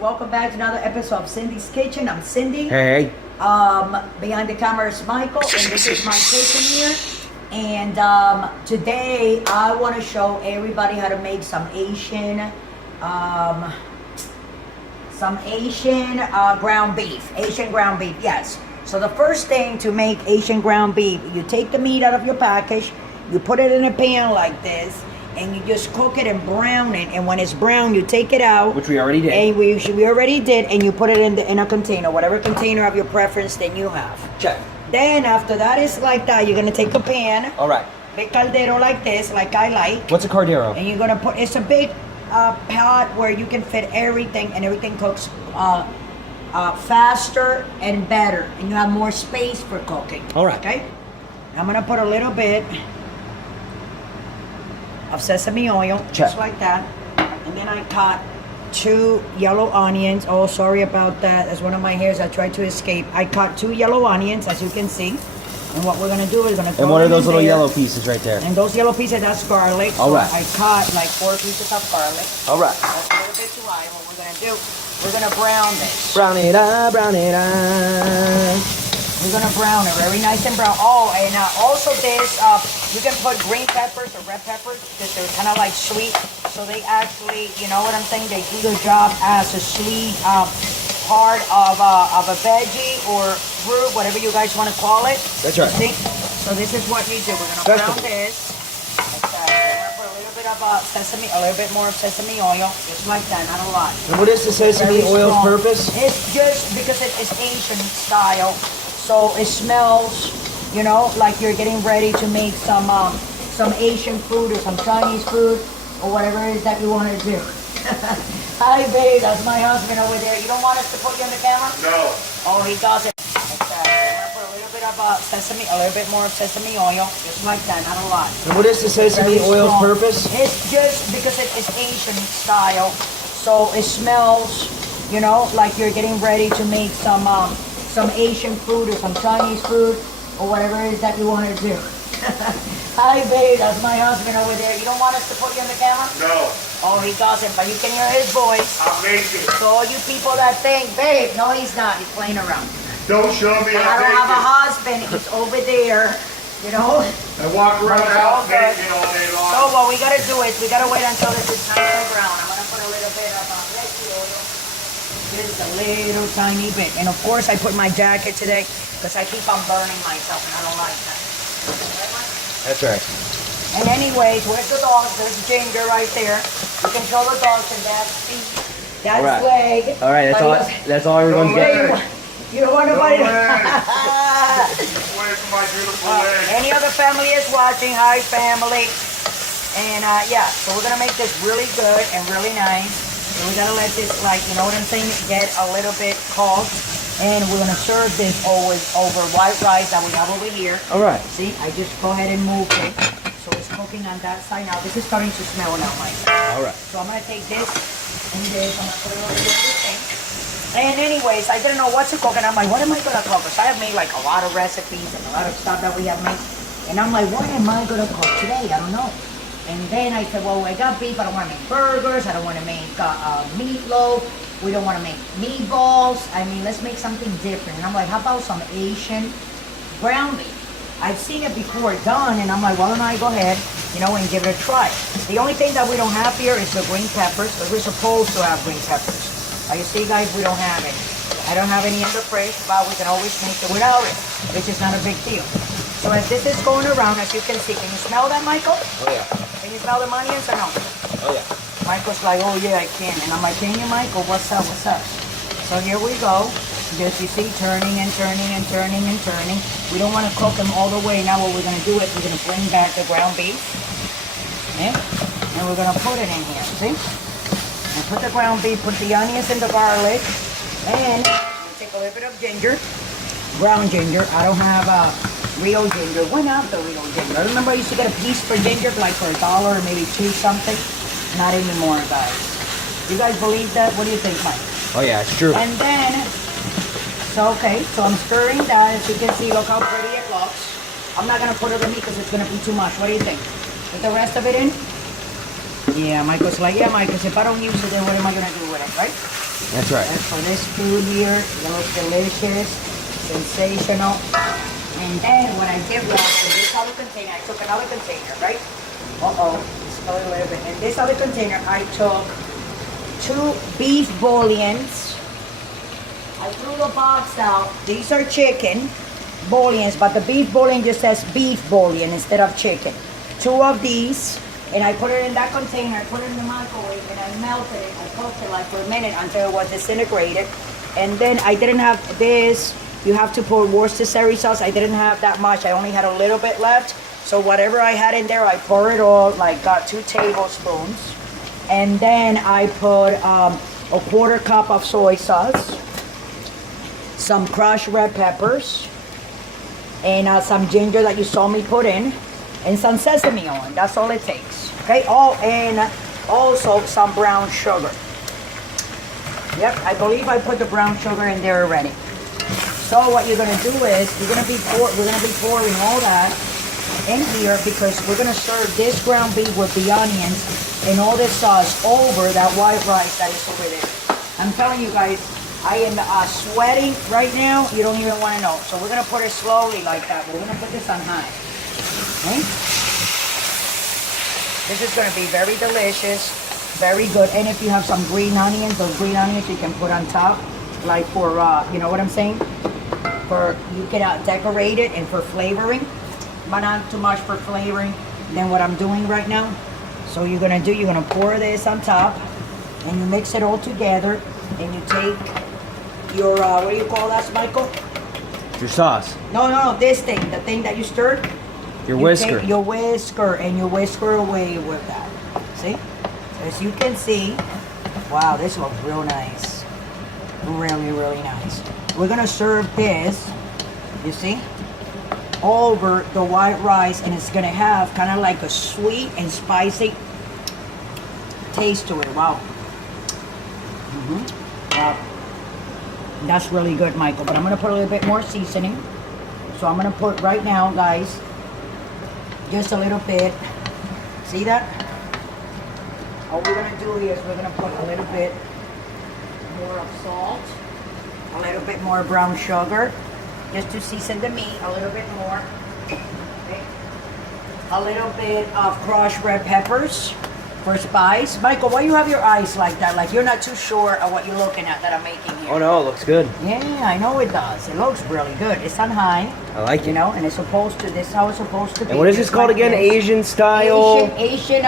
welcome back to another episode of Cindy's Kitchen. I'm Cindy. Hey. Behind the camera is Michael, and this is my kitchen here. And today I want to show everybody how to make some Asian ground beef. Asian ground beef, yes. So the first thing to make Asian ground beef, you take the meat out of your package, you put it in a pan like this, and you just cook it and brown it. And when it's brown, you take it out, Which we already did. and we already did, and you put it in a container, whatever container of your preference that you have. Check. Then after that is like that, you're gonna take a pan, All right. big caldero like this, like I like, What's a cardero? and you're gonna put. It's a big pot where you can fit everything, and everything cooks faster and better, and you have more space for cooking. All right. Okay. I'm gonna put a little bit of sesame oil, just like that, and then I cut 2 yellow onions. Oh, sorry about that. That's one of my hairs. I tried to escape. I cut 2 yellow onions, as you can see. And what we're gonna do is gonna. And what are those little yellow pieces right there? And those yellow pieces, that's garlic. All right. So I cut like 4 pieces of garlic. All right. That's a little bit too high. What we're gonna do, we're gonna brown this. Brown it up, brown it up. We're gonna brown it very nice and brown. Oh, and also this, you can put green peppers or red peppers because they're kind of like sweet. So they actually, you know what I'm saying? They do their job as a sweet part of a veggie or fruit, whatever you guys want to call it. That's right. See? So this is what we do. We're gonna brown this. Like that. We're gonna put a little bit of sesame, a little bit more of sesame oil, just like that, not a lot. And what is the sesame Very oil's strong. purpose? It's just because it's Asian style, so it smells, you know, like you're getting ready to make some Asian food or some Chinese food or whatever it is that you want to do. Hi, babe, that's my husband over there. You don't want us to put you on the camera? No. Oh, he doesn't. Okay. I'm gonna put a little bit of sesame, a little bit more of sesame oil, just like that, not a lot. And what is the sesame Very oil's strong. purpose? It's just because it's Asian style, so it smells, you know, like you're getting ready to make some Asian food or some Chinese food or whatever it is that you want to do. Hi, babe, that's my husband over there. You don't want us to put you on the camera? No. Oh, he doesn't, but you can hear his voice. I'm naked. So all you people that think, babe, no, he's not. He's playing around. Don't show me I I'm don't have a naked. husband. He's over there, you know. I walk around the house Okay. naked all day So long. what we gotta do is we gotta wait until this is nice and brown. I'm gonna put a little bit of rapeseed oil, just a little tiny bit. And of course I put my jacket today because I keep on burning myself and I don't like that. That's right. And anyways, where's the dogs? There's Ginger right there. You can show the dogs and that's feet. That's All right. leg. All right, that's all everyone's Go getting. ahead. You don't want nobody Go to... Where's my beautiful leg? Any other family is watching. Hi, family. And yeah, so we're gonna make this really good and really nice. So we gotta let this, like, you know what I'm saying, get a little bit cooked. And we're gonna serve this always over white rice that we have over here. All right. See, I just go ahead and move it. So it's cooking on that side now. This is starting to smell now, Mike. All right. So I'm gonna take this and this. I'm gonna put it over here in the sink. And anyways, I didn't know what to cook, and I'm like, what am I gonna cook? Because I have made like a lot of recipes and a lot of stuff that we have made. And I'm like, what am I gonna cook today? I don't know. And then I said, well, I got beef. I don't want to make burgers. I don't want to make meatloaf. We don't want to make meatballs. I mean, let's make something different. And I'm like, how about some Asian ground beef? I've seen it before done, and I'm like, why don't I go ahead, you know, and give it a try. The only thing that we don't have here is the green peppers, but we're supposed to have green peppers. You see, guys, we don't have any. I don't have any in the fridge, but we can always make it without it, which is not a big deal. So as this is going around, as you can see, can you smell that, Michael? Oh yeah. Can you smell the onions or no? Oh yeah. Michael's like, oh yeah, I can. And I'm like, can you, Michael? What's up, what's up? So here we go. Just, you see, turning and turning and turning and turning. We don't want to cook them all the way. Now what we're going to do is we're going to bring back the ground beef. Okay? And we're going to put it in here, see? And put the ground beef, put the onions and the garlic. And we'll take a little bit of ginger. Ground ginger. I don't have real ginger. When out the real ginger? I remember I used to get a piece for ginger, like for $1 or maybe 2 something. Not anymore, guys. You guys believe that? What do you think, Mike? Oh yeah, it's true. And then, so okay, so I'm stirring that. As you can see, look how pretty it looks. I'm not gonna put it in because it's gonna be too much. What do you think? Put the rest of it in? Yeah, Michael's like, yeah, Michael, if I don't use it, then what am I gonna do with it, right? That's right. And for this food here, it looks delicious, sensational. And then what I did was, in this other container, I took another container, right? It's a little bit. In this other container, I took 2 beef bouillons. I threw the box out. These are chicken bouillons, but the beef bouillon just says beef bouillon instead of chicken. 2 of these, and I put it in that container, I put it in the microwave, and I melted it. I cooked it like for a minute until it was disintegrated. And then I didn't have this. You have to put Worcestershire sauce. I didn't have that much. I only had a little bit left. So whatever I had in there, I pour it all, like got 2 tablespoons. And then I put a 1/4 cup of soy sauce, some crushed red peppers, and some ginger that you saw me put in, and some sesame oil. That's all it takes. Okay, and also some brown sugar. Yep, I believe I put the brown sugar in there already. So what you're gonna do is we're gonna be pouring all that in here because we're gonna serve this ground beef with the onions and all this sauce over that white rice that is over there. I'm telling you guys, I am sweating right now. You don't even want to know. So we're gonna put it slowly like that. We're gonna put this on high. Okay? This is gonna be very delicious, very good. And if you have some green onions, those green onions you can put on top, like for you know what I'm saying? For you can decorate it and for flavoring, but not too much for flavoring than what I'm doing right now. So you're gonna pour this on top, and you mix it all together, and you take your what do you call that, Michael? Your sauce. No, this thing, the thing that you stirred. Your You whisker. take your whisker and you whisker away with that. See? As you can see, wow, this looks real nice. Really, really nice. We're gonna serve this, you see, over the white rice, and it's gonna have kind of like a sweet and spicy taste to it. Wow. Wow. That's really good, Michael. But I'm gonna put a little bit more seasoning. So I'm gonna put right now, guys, just a little bit. See that? All we're gonna do here is we're gonna put a little bit more of salt, a little bit more brown sugar, just to season the meat a little bit more. Okay. A little bit of crushed red peppers for spice. Michael, why you have your eyes like that? Like you're not too sure of what you're looking at that I'm making here. Oh no, it looks good. Yeah, I know it does. It looks really good. It's on high. I like You it. know, and it's supposed to. This is how it's supposed to be. And what is this just called like again? this. Asian style. Asian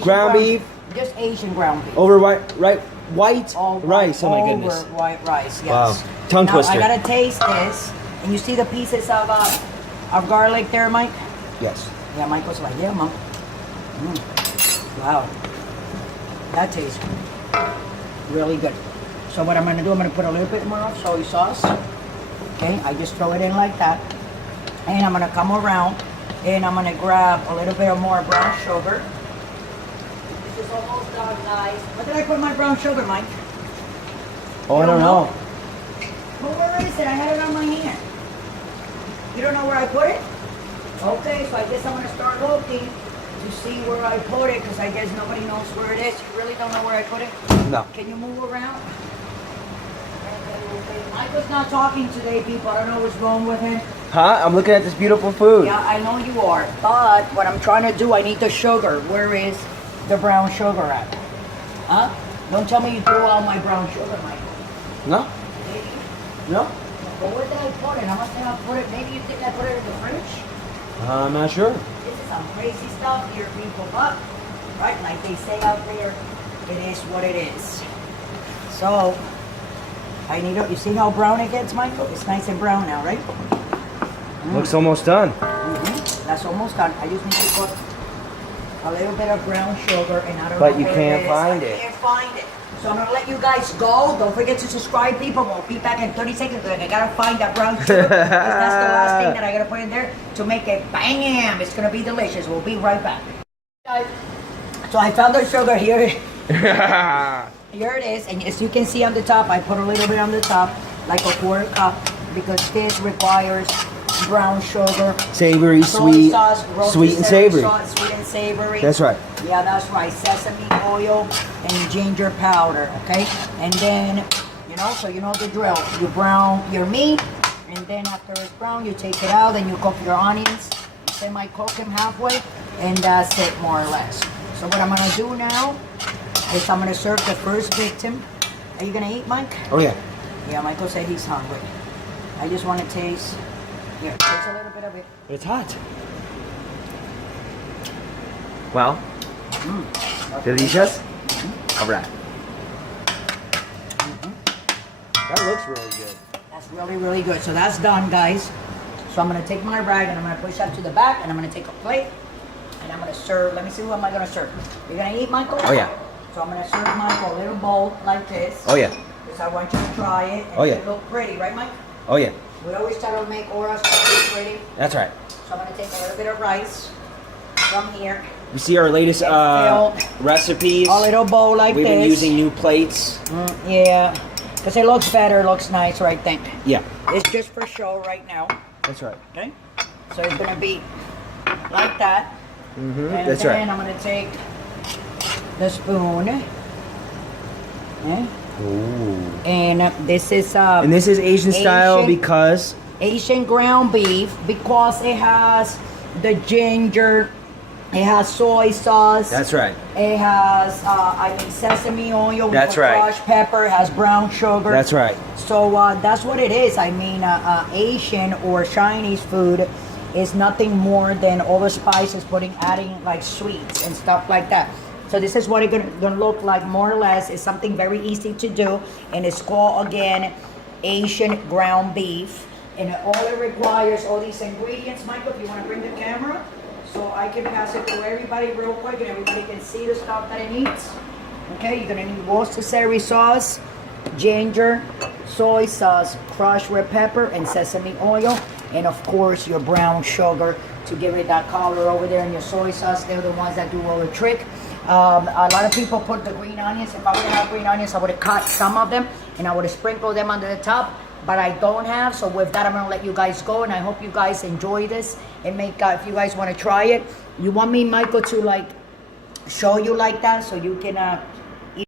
ground beef Just Asian ground beef. over white All rice. Oh my over goodness. white rice. Yes. Wow. Tongue now, twister. I gotta taste this, and you see the pieces of garlic there, Mike? Yes. Yeah, Michael's like, yeah, Mom. Wow. That tastes really good. So what I'm gonna do, I'm gonna put a little bit more of soy sauce. Okay, I just throw it in like that. And I'm gonna come around and I'm gonna grab a little bit of more brown sugar. This is almost done, guys. Where did I put my brown sugar, Mike? Oh, I don't know. Well, where is it? I had it on my hand. You don't know where I put it? Okay, so I guess I'm gonna start looking to see where I put it, because I guess nobody knows where it is. You really don't know where I put it? No. Can you move around? Michael's not talking today, people. I don't know what's wrong with him. Huh? I'm looking at this beautiful food. Yeah, I know you are. But what I'm trying to do, I need the sugar. Where is the brown sugar at? Huh? Don't tell me you threw all my brown sugar, Michael. No? Maybe. No? But where did I put it? I must have put it. Maybe you think I put it in the fridge? I'm not sure. This is some crazy stuff here, people. But, right, like they say out there, it is what it is. So, I need to, you see how brown it gets, Michael? It's nice and brown now, right? Looks almost done. That's almost done. I just need to put a little bit of brown sugar, and I don't But know you where can't it is. find I it. can't find it. So I'm gonna let you guys go. Don't forget to subscribe, people. We'll be back in 30 seconds. I gotta find that brown sugar, because that's the last thing that I gotta put in there to make it bam. It's gonna be delicious. We'll be right back. So I found the sugar here. Here it is, and as you can see on the top, I put a little bit on the top, like a 1/4 cup, because this requires brown sugar, Savory, soy sweet, sauce, sweet and rotisserie savory. sauce, sweet and savory. That's right. Yeah, that's right. Sesame oil and ginger powder, okay? And then, you know, so you know the drill. You brown your meat, and then after it's brown, you take it out and you cook your onions. You semi-cook them halfway, and that's it, more or less. So what I'm gonna do now is I'm gonna serve the first victim. Are you gonna eat, Mike? Oh yeah. Yeah, Michael said he's hungry. I just want to taste. Here, taste a little bit of it. It's hot. Well, delicious. All right. That looks really good. That's really, really good. So that's done, guys. So I'm gonna take my rag and I'm gonna push that to the back, and I'm gonna take a plate and I'm gonna serve. Let me see, what am I gonna serve? You're gonna eat, Michael? Oh yeah. So I'm gonna serve Michael a little bowl like this. Oh yeah. Because I want you to try it and Oh, yeah. it look pretty, right, Mike? Oh yeah. We always try to make oras look pretty. That's right. So I'm gonna take a little bit of rice from here. You see our latest recipes. A little bowl like We've this. been using new plates. Yeah, because it looks better, looks nicer, I think. Yeah. It's just for show right now. That's right. Okay? So it's gonna be like that. Mm-hmm. And That's then right. I'm gonna take the spoon. Okay? Ooh. And this is And this is Asian style Asian- because Asian ground beef, because it has the ginger, it has soy sauce. that's right. It has, sesame oil. That's with right. crushed pepper. It has brown sugar. That's right. So that's what it is. I mean, Asian or Chinese food is nothing more than all the spices adding like sweets and stuff like that. So this is what it's gonna look like, more or less. It's something very easy to do, and it's called, again, Asian ground beef. And all it requires, all these ingredients, Michael, if you want to bring the camera, so I can pass it to everybody real quick and everybody can see the stuff that it needs. Okay, you're gonna need Worcestershire sauce, ginger, soy sauce, crushed red pepper, and sesame oil, and of course your brown sugar to give it that color over there, and your soy sauce. They're the ones that do all the trick. A lot of people put the green onions. If I would have green onions, I would have cut some of them and I would have sprinkled them under the top, but I don't have. So with that, I'm gonna let you guys go, and I hope you guys enjoy this and make, if you guys want to try it. You want me, Michael, to like show you like that so you can